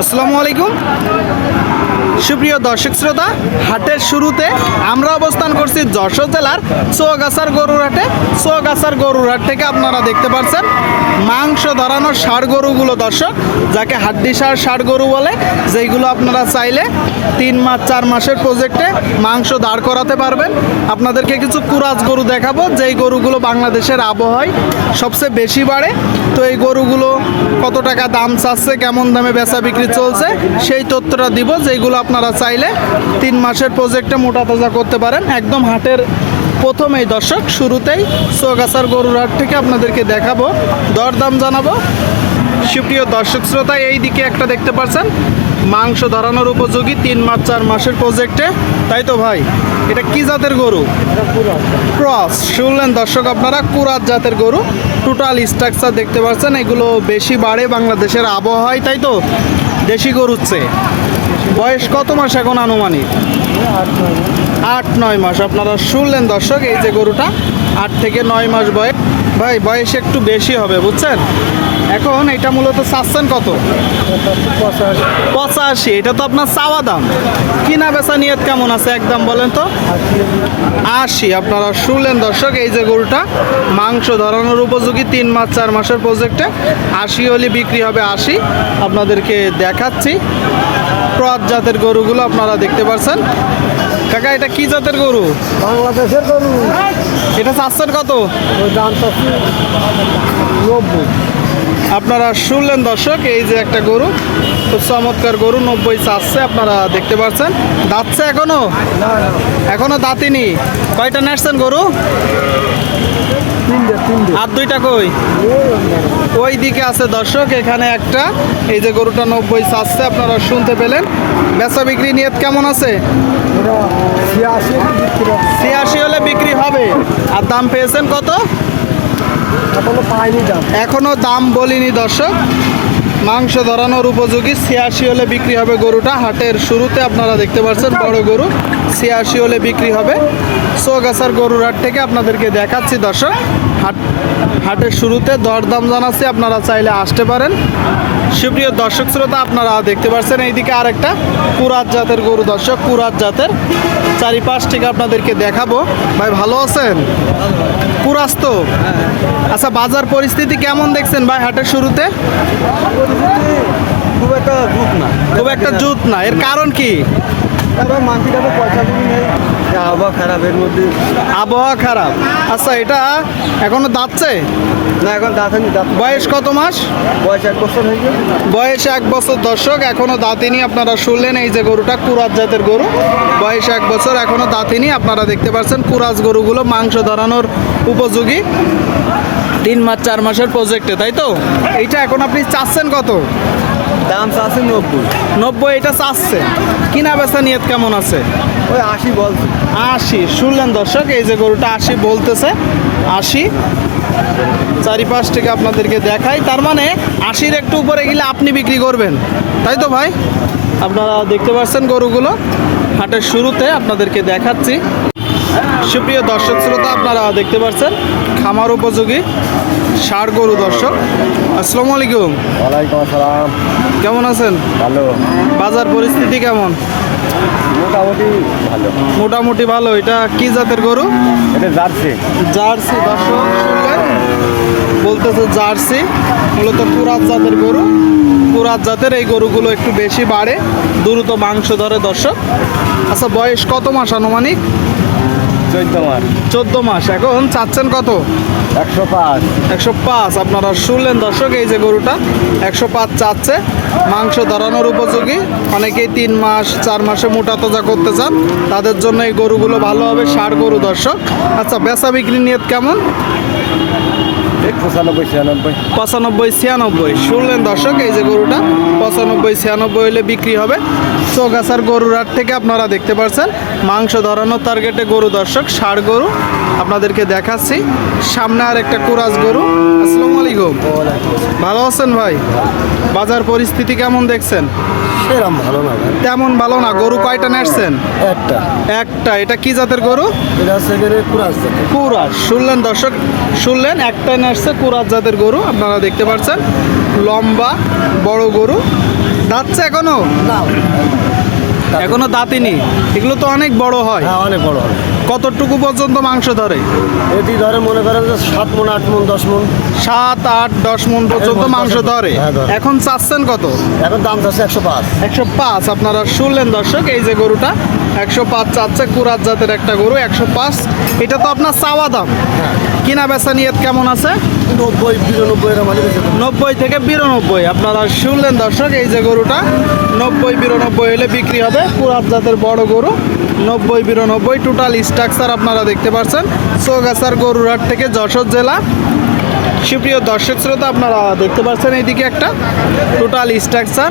আসসালামু আলাইকুম সুপ্রিয় দর্শক শ্রোতা, হাটের শুরুতে আমরা অবস্থান করছি যশোর জেলার চৌগাছার গরুর হাটে। চৌগাছার গরুর হাট থেকে আপনারা দেখতে পাচ্ছেন মাংস ধরানোর ষাঁড় গরুগুলো, দর্শক, যাকে হাড্ডি ষাঁড় গরু বলে, যেইগুলো আপনারা চাইলে 3 মাস 4 মাসের প্রজেক্টে মাংস দাঁড় করাতে পারবেন। আপনাদেরকে কিছু কুরাজ গরু দেখাবো, যেই গরুগুলো বাংলাদেশের আবহাওয়ায় সবচেয়ে বেশি বাড়ে। তো এই গরুগুলো কত টাকা দাম চাচ্ছে, কেমন দামে বেচা বিক্রি চলছে, সেই তথ্যটা দিব, যেইগুলো আপনারা চাইলে 3 মাসের প্রজেক্টে মোটা তাজা করতে পারেন। একদম হাটের প্রথমেই দর্শক, শুরুতেই চৌগাছার গরুর হাট থেকে আপনাদেরকে দেখাবো, দরদাম জানাবো। সুপ্রিয় দর্শক শ্রোতা, এই দিকে একটা দেখতে পাচ্ছেন মাংস ধরানোর উপযোগী 3 মাস 4 মাসের প্রজেক্টে, তাই তো ভাই? এটা কি জাতের গরু? ক্রস। শুনলেন দর্শক আপনারা, কুরাত জাতের গরু। টোটাল স্ট্রাকচার দেখতে পাচ্ছেন, এগুলো বেশি বাড়ে বাংলাদেশের আবহাওয়ায়, তাই তো? দেশি গরুর চেয়ে। বয়স কত মাস এখন আনুমানিক? 8-9 মাস। আপনারা শুনলেন দর্শক, এই যে গরুটা 8 থেকে 9 মাস বয়স। ভাই বয়স একটু বেশি হবে, বুঝছেন? এখন এটা মূলত চাচ্ছেন কত? 85। এটা তো আপনার চাওয়া দাম। কিনা বেচা নিয়ত কেমন আছে একদম বলেন তো? 80। আপনারা শুনলেন দর্শক, এই যে গরুটা মাংস ধরানোর উপযোগী 3 মাস 4 মাসের প্রজেক্টে 80 হলে বিক্রি হবে 80। আপনাদেরকে দেখাচ্ছি ক্রস জাতের গরুগুলো, আপনারা দেখতে পাচ্ছেন। কাকা, এটা কি জাতের গরু? বাংলাদেশের গরু। এটা চাচ্ছেন কত? ওই দাম চাচ্ছি 90। আপনারা শুনলেন দর্শক, এই যে একটা গরু, খুব চমৎকার গরু, 90 চাচ্ছে। আপনারা দেখতে পাচ্ছেন। দাঁতছে এখনো? এখনো দাঁতিনি। কয়টা নেসছেন গরু? 3টে। আর 2টা কই? ওই দিকে আছে দর্শক, এখানে একটা। এই যে গরুটা 90 চাচ্ছে, আপনারা শুনতে পেলেন। বেচা বিক্রি নিয়ত কেমন আছে? 86 হলে বিক্রি হবে। আর দাম পেয়েছেন কত? এখনো পাইনি দাম। এখনো দাম বলিনি দর্শক। মাংস ধরানোর উপযোগী 86 হলে বিক্রি হবে গরুটা। হাটের শুরুতে আপনারা দেখতে পাচ্ছেন বড় গরু 86 হলে বিক্রি হবে। চৌগাছার গরুর হাট থেকে আপনাদেরকে দেখাচ্ছি দর্শক। হাটের শুরুতে দরদাম জানাচ্ছি, আপনারা চাইলে আসতে পারেন। সুপ্রিয় দর্শক শ্রোতা, আপনারা দেখতে পাচ্ছেন এইদিকে আরেকটা কুরাত জাতের গরু, দর্শক, কুরাত জাতের। চারিপাশ থেকে আপনাদেরকে দেখাবো। ভাই ভালো আছেন? কুরাস তো? আচ্ছা, বাজার পরিস্থিতি কেমন দেখছেন ভাই হাটের শুরুতে? খুব একটা জুত না। খুব একটা জুত না। এর কারণ কি? এবার মানসিক কাছে পয়সা কমি নেই, আবহাওয়া খারাপের মধ্যে। আবহাওয়া খারাপ। আচ্ছা, এটা এখনো দাঁতছে না, এখন দাঁতানি। বয়স কত মাস? বয়স 1 বছর হয়ে গেছে। বয়স 1 বছর দর্শক, এখনো দাঁতিনি। আপনারা শুনলেন, এই যে গরুটা কুরাত জাতের গরু, বয়স 1 বছর, এখনো দাঁতিনি। আপনারা দেখতে পাচ্ছেন কুরাজ গরুগুলো মাংস ধরানোর উপযোগী 3 মাস 4 মাসের প্রজেক্টে, তাই তো? এইটা এখন আপনি চাচ্ছেন কত? দাম চাচ্ছে 90। 90 এটা চাচ্ছে। কিনা বেচা নিয়ত কেমন আছে? ওই 80 বলছে। 80। শুনলেন দর্শক, এই যে গরুটা 80 বলতেছে। 80। চারিপাশ থেকে আপনাদেরকে দেখাই, তার মানে 80-র একটু উপরে গেলে আপনি বিক্রি করবেন, তাই তো ভাই? আপনারা দেখতে পাচ্ছেন গরুগুলো হাটের শুরুতে আপনাদেরকে দেখাচ্ছি। সুপ্রিয় দর্শক শ্রোতা, আপনারা দেখতে পাচ্ছেন খামার উপযোগী ষাঁড় গরু, দর্শক। আসসালামু আলাইকুম। ওয়ালাইকুম আসসালাম। কেমন আছেন? ভালো। বাজার পরিস্থিতি কেমন? মোটামুটি ভালো। মোটামুটি ভালো। এটা কি জাতের গরু? এটা জার্সি। জার্সি। দর্শক শুনলেন, বলতেছে জার্সি। মূলত কুরাত জাতের গরু। কুরাত জাতের এই গরুগুলো একটু বেশি বাড়ে, দ্রুত মাংস ধরে, দর্শক। আচ্ছা, বয়স কত মাস আনুমানিক? 14 মাস। 14 মাস। এখন চাচ্ছেন কত? 105। 105। আপনারা শুনলেন দর্শক, এই যে গরুটা 105 চাচ্ছে। মাংস ধরানোর উপযোগী। অনেকেই 3 মাস 4 মাসে মোটা তাজা করতে চান, তাদের জন্য এই গরুগুলো ভালো হবে, ষাঁড় গরু, দর্শক। আচ্ছা, বেচা বিক্রি নিয়ত কেমন? 95-96। 95-96। শুনলেন দর্শক, এই যে গরুটা 95-96 হলে বিক্রি হবে। চৌগাছার গরুর হাট থেকে আপনারা দেখতে পাচ্ছেন মাংস ধরানোর টার্গেটে গরু, দর্শক, ষাঁড় গরু আপনাদেরকে দেখাচ্ছি। সামনে আর একটা কুরাজ গরু। আসসালামু আলাইকুম। ভালো আছেন ভাই? বাজার পরিস্থিতি কেমন দেখছেন? সেরকম ভালো না ভাই। তেমন ভালো না। গরু কয়টা নেসছেন? একটা। এটা কি জাতের গরু? এটা হচ্ছে কুরাস জাতের। কুরাস। শুনলেন দর্শক, শুনলেন, একটা নেসছে কুরাস জাতের গরু। আপনারা দেখতে পাচ্ছেন লম্বা বড় গরু। দাঁতছে এখনো? এখনো দাঁতিনি। এগুলো তো অনেক বড় হয়। হ্যাঁ অনেক বড় হয়। কতটুকু পর্যন্ত মাংস ধরে? এটি ধরে মনে করেন যে 7 মণ 8 মণ 10 মণ। 7, 8, 10 মণ পর্যন্ত মাংস ধরে। হ্যাঁ, ধরে। এখন চাচ্ছেন কত? এখন দাম চাচ্ছে 105। 105। আপনারা শুনলেন দর্শক, এই যে গরুটা 105 চাচ্ছে, কুরাত জাতের একটা গরু 105। এটা তো আপনার চাওয়া দাম। হ্যাঁ কিনা বেচা নিয়ত কেমন আছে? 90 92 এর মালিক আছে। 90 থেকে 92। আপনারা শুনলেন দর্শক, এই যে গরুটা 90 92 হলে বিক্রি হবে। কুরাত জাতের বড় গরু 90 92। টোটাল স্ট্রাকচার আপনারা দেখতে পাচ্ছেন চৌগাছার গরুরহাট থেকে যশোর জেলা। সুপ্রিয় দর্শক শ্রোতা, আপনারা দেখতে পাচ্ছেন এইদিকে একটা টোটাল স্ট্রাকচার।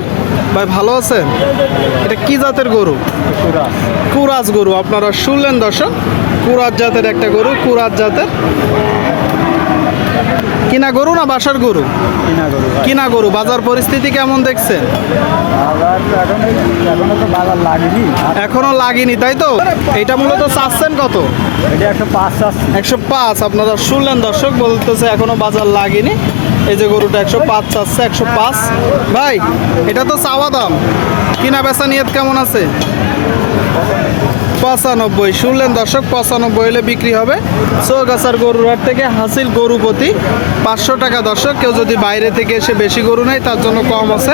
ভাই ভালো আছেন? এটা কি জাতের গরু? কুরাজ গরু। আপনারা শুনলেন দর্শক, কুরাজ জাতের একটা গরু। কুরাজ জাতের কিনা গরু না বাসার গরু? কিনা গরু। বাজার পরিস্থিতি কেমন দেখছেন? এখনো তো বাজার লাগেনি। এখনো লাগেনি, তাই তো? এটা মূলত চাচ্ছেন কত? এটা 105 চাচ্ছে। 105। আপনারা শুনলেন দর্শক, বলতেছে এখনো বাজার লাগেনি। এই যে গরুটা 105 চাচ্ছে, 105। ভাই এটা তো চাওয়া দাম, কিনা বেচা নিয়ত কেমন আছে? 95। শুনলেন দর্শক, 95 হলে বিক্রি হবে। চৌগাছার গরুরহাট থেকে হাসিল গরু প্রতি 500 টাকা। দর্শক, কেউ যদি বাইরে থেকে এসে বেশি গরু নেয় তার জন্য কম আছে।